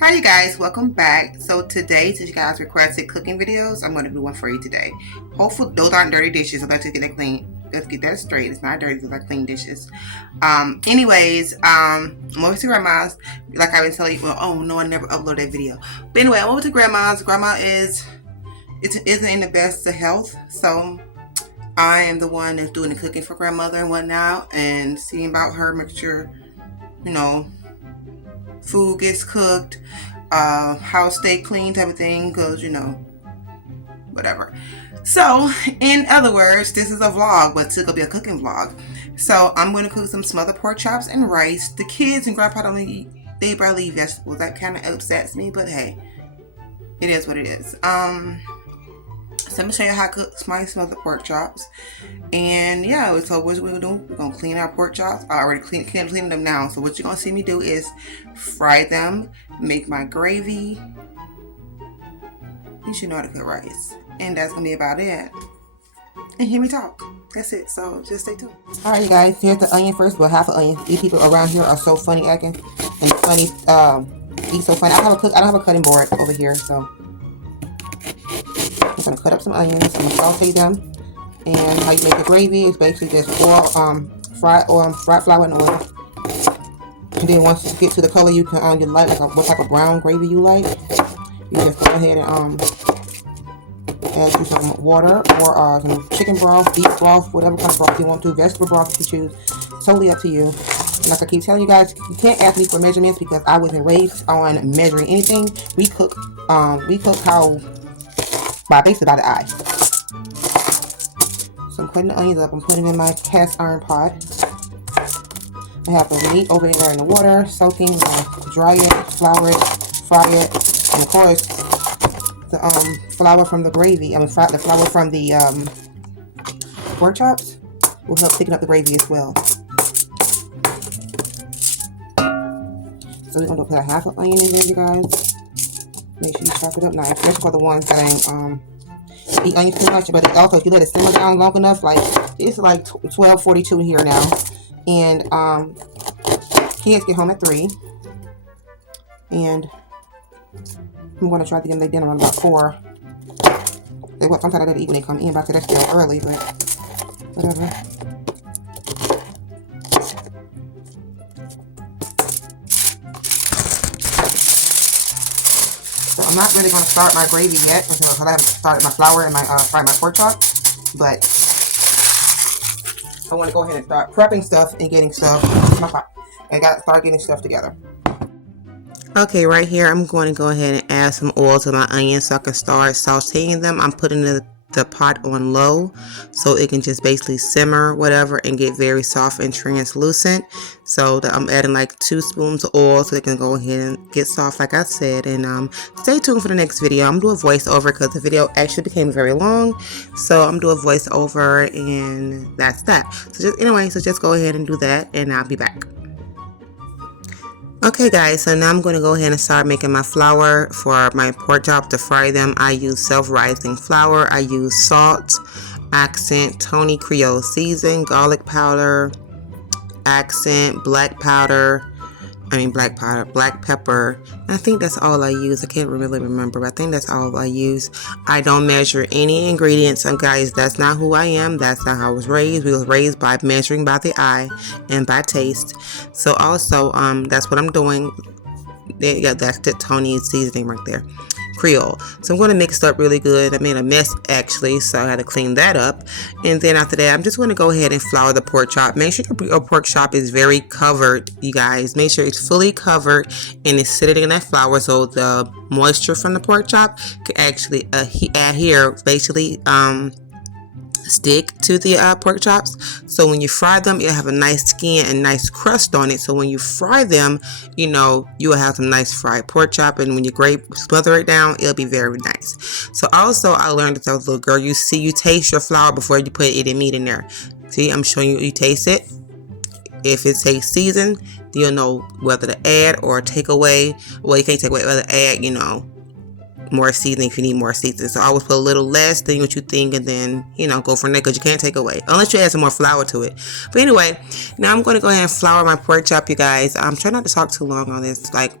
Hi you guys, welcome back. So today, since you guys requested cooking videos, I'm going to do one for you today. Hopefully those aren't dirty dishes. I'd like to get that clean. Let's get that straight. It's not dirty, those are clean dishes. I'm over to grandma's. Like I've been telling you, well, oh no, I never uploaded that video. But anyway, I'm over to grandma's. Grandma isn't in the best of health. So I am the one that's doing the cooking for grandmother and whatnot, and seeing about her, making sure, you know, food gets cooked, house stay clean type of thing, because whatever. So in other words, this is a vlog, but it's gonna be a cooking vlog. So I'm going to cook some smothered pork chops and rice. The kids and grandpa don't eat, they barely eat vegetables. That kind of upsets me, but hey, it is what it is. So I'm gonna show you how to cook my smothered pork chops. And yeah, so what we're gonna do, we're gonna clean our pork chops. I already cleaned them now. So what you're gonna see me do is fry them, make my gravy. You should know how to cook rice. And that's gonna be about it. And hear me talk. That's it. So just stay tuned. Alright you guys, here's the onion first. Well, half an onion. These people around here are so funny acting and funny, eat so funny. I don't have a cutting board over here, so I'm gonna cut up some onions. I'm gonna saute them. And how you make the gravy is basically just oil, fried flour and oil. And then once you get to the color you can you like what type of brown gravy you like, you just go ahead and add to some water or some chicken broth, beef broth, whatever kind of broth you want to, vegetable broth you can choose. Totally up to you. And like I keep telling you guys, you can't ask me for measurements because I wasn't raised on measuring anything. We cook how basically by the eye. So I'm putting the onions up. I'm putting them in my cast iron pot. I have the meat over there in the water, soaking. Dry it, flour it, fry it, and of course the flour from the gravy. The flour from the pork chops will help thicken up the gravy as well. So we're gonna put a half an onion in there, you guys. Make sure you chop it up nice, especially for the ones that ain't eat onions too much. But also, if you let it simmer down long enough, like it's like 12:42 here now, and kids get home at 3, and I'm gonna try to get them their dinner around about 4. Sometimes I gotta eat when they come in, but that's still early, but whatever. So I'm not really going to start my gravy yet because I haven't started my flour and my fried my pork chop, but I want to go ahead and start prepping stuff and getting stuff in my pot. I got to start getting stuff together. Okay, right here I'm going to go ahead and add some oil to my onions so I can start sauteing them. I'm putting the pot on low so it can just basically simmer whatever and get very soft and translucent. So I'm adding like 2 spoons of oil so they can go ahead and get soft like I said. And stay tuned for the next video. I'm doing a voiceover because the video actually became very long, so I'm doing a voiceover and that's that. So just go ahead and do that and I'll be back. Okay guys, so now I'm going to go ahead and start making my flour for my pork chops to fry them. I use self-rising flour. I use salt, accent, Tony Creole season, garlic powder, accent, black pepper. I think that's all I use. I can't really remember, but I think that's all I use. I don't measure any ingredients, and guys, that's not who I am. That's not how I was raised. We was raised by measuring by the eye and by taste. So also, that's what I'm doing. Yeah, that's the Tony seasoning right there. Creole. So I'm going to mix it up really good. I made a mess actually, so I had to clean that up. And then after that, I'm just going to go ahead and flour the pork chop. Make sure your pork chop is very covered, you guys. Make sure it's fully covered and it's sitting in that flour so the moisture from the pork chop can actually adhere, basically stick to the pork chops. So when you fry them, you'll have a nice skin and nice crust on it. So when you fry them, you will have some nice fried pork chop, and when you smother it down, it'll be very nice. So also, I learned as a little girl, you taste your flour before you put any meat in there. See, I'm showing you taste it. If it tastes seasoned, you'll know whether to add or take away. Well, you can't take away, whether to add, more seasoning if you need more seasoning. So I always put a little less than what you think, and then go from there, because you can't take away unless you add some more flour to it. But anyway, now I'm going to go ahead and flour my pork chop, you guys. I'm trying not to talk too long on this. Like,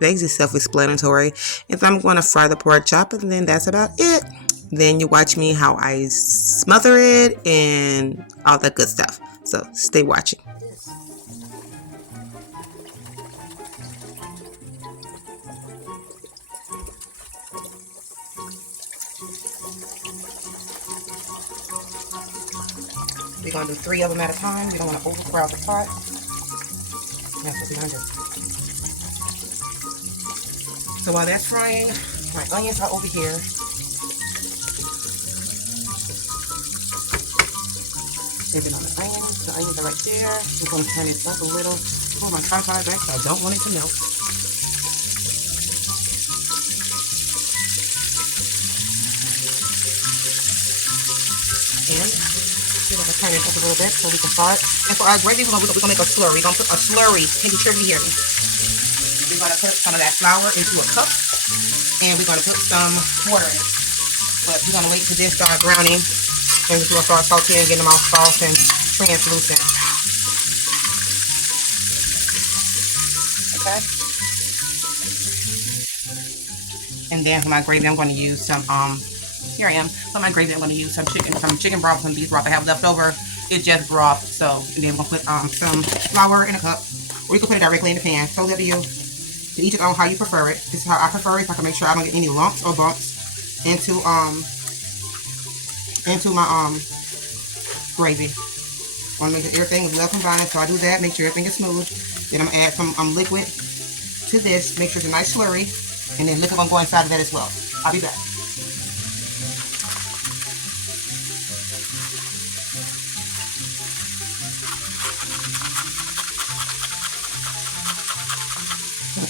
basically self-explanatory. And so I'm going to fry the pork chop, and then that's about it. Then you watch me how I smother it and all that good stuff. So stay watching. We're going to do 3 of them at a time. We don't want to overcrowd the pot. That's what we're going to do. So while that's frying, my onions are over here. Dipping on the onions. The onions are right there. We're going to turn it up a little. Pull my tripod back so I don't want it to melt. And we're going to turn it up a little bit so we can start. And for our gravy, we're going to make a slurry. We're going to put a slurry. Can you hear me? We're going to put some of that flour into a cup. And we're going to put some water in it. But we're going to wait till this start browning. And we're going to start sauteing, getting them all soft and translucent. Okay. And then for my gravy, I'm going to use some, here I am. For my gravy, I'm going to use some chicken broth, some beef broth I have left over. It's just broth. So, and then we're going to put some flour in a cup. Or you can put it directly in the pan. Totally up to you. To each its own how you prefer it. This is how I prefer it, so I can make sure I don't get any lumps or bumps into my gravy. I want to make sure everything is well combined, so I do that, make sure everything is smooth. Then I'm gonna add some liquid to this, make sure it's a nice slurry, and then liquid gonna go inside of that as well. I'll be back.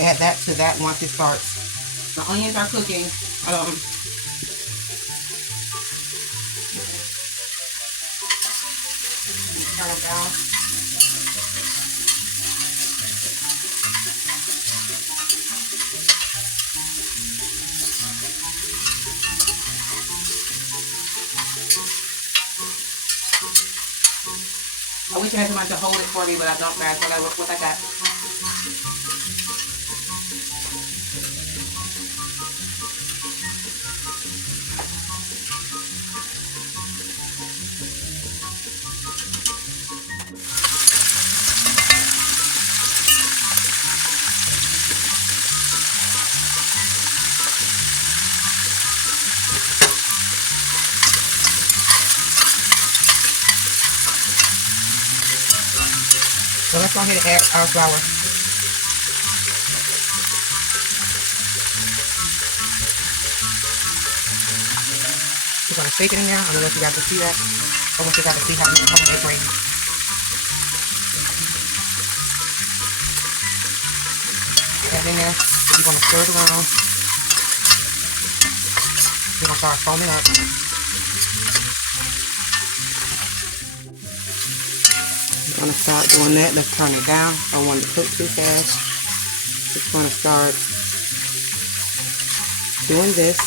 Add that to that once it starts. The onions are cooking. Turn them down. I wish I had someone to hold it for me, but I don't, guys. So I gotta work with what I got. So let's go ahead and add our flour. We're going to shake it in there. I don't know if you guys can see that. I want you guys to see how we can cover that gravy. Add in there. We're going to stir it around. We're going to start foaming up. I'm going to start doing that. Let's turn it down. I don't want it to cook too fast. Just going to start doing this.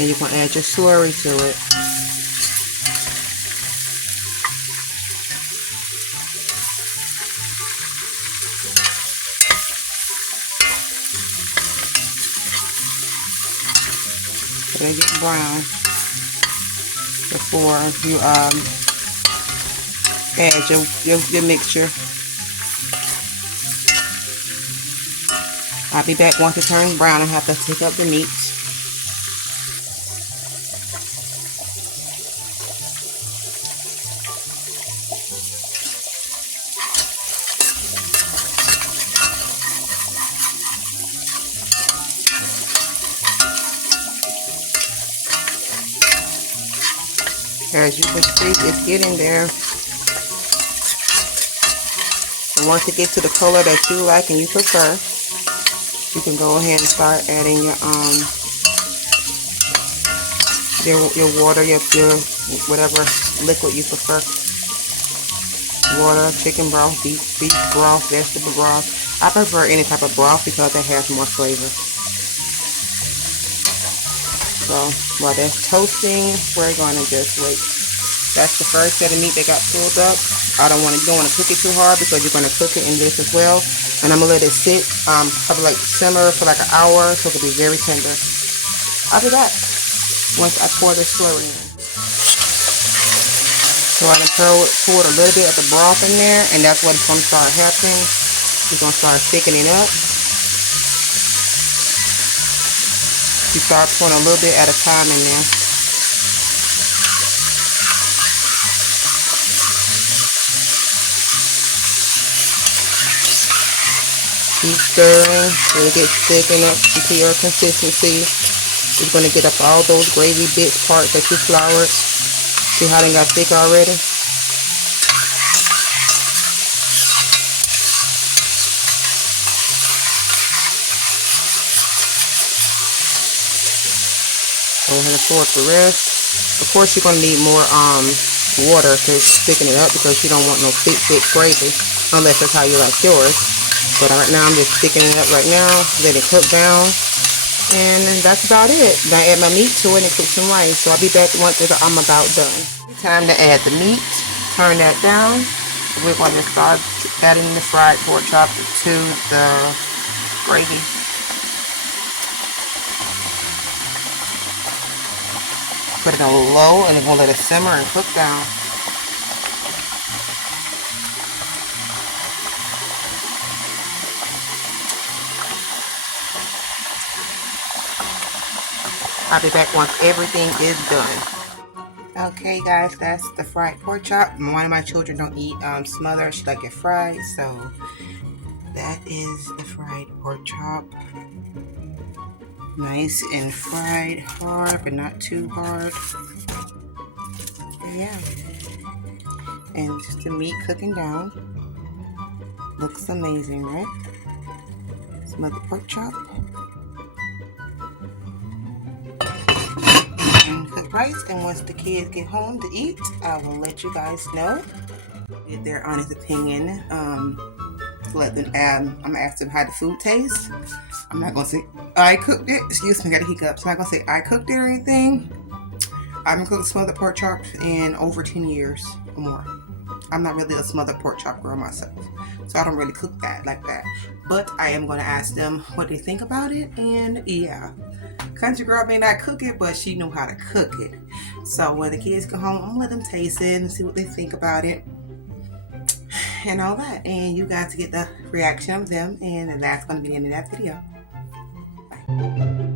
And you're going to add your slurry to it. Let it get brown before you add your mixture. I'll be back once it turns brown. I have to take up the meat. As you can see, it's getting there. And once it gets to the color that you like and you prefer, you can go ahead and start adding your water, your whatever liquid you prefer. Water, chicken broth, beef broth, vegetable broth. I prefer any type of broth because it has more flavor. So while that's toasting, we're going to just wait. That's the first set of meat that got pulled up. You don't want to cook it too hard because you're going to cook it in this as well. And I'm gonna let it sit, probably like simmer for like an hour so it can be very tender. I'll be back once I pour this slurry in. So I done poured a little bit of the broth in there, and that's what it's gonna start happening. It's gonna start thickening up. You start pouring a little bit at a time in there. Keep stirring till it gets thick enough to your consistency. It's going to get up all those gravy bits parts that you floured. See how they got thick already? Go ahead and pour it the rest. Of course, you're going to need more water to thicken it up because you don't want no thick gravy unless that's how you like yours. But right now I'm just thickening it up right now, let it cook down, and that's about it. Then I add my meat to it and cook some rice. So I'll be back once I'm about done. Time to add the meat. Turn that down. We're going to start adding the fried pork chop to the gravy. Put it on low and we're going to let it simmer and cook down. I'll be back once everything is done. Okay guys, that's the fried pork chop. One of my children don't eat smothered, she like it fried, so that is the fried pork chop. Nice and fried hard, but not too hard. Yeah. And just the meat cooking down. Looks amazing, right? Smothered pork chop. And cook rice, and once the kids get home to eat, I will let you guys know. Get their honest opinion. Let them I'm gonna ask them how the food tastes. I'm not gonna say I cooked it. Excuse me, got a hiccup. So I'm not gonna say I cooked it or anything. I haven't cooked smothered pork chop in over 10 years or more. I'm not really a smothered pork chop girl myself, so I don't really cook that like that. But I am gonna ask them what they think about it, and yeah. Country girl may not cook it, but she knew how to cook it. So when the kids go home, I'm gonna let them taste it and see what they think about it and all that. And you guys get the reaction of them, and that's gonna be the end of that video. Bye.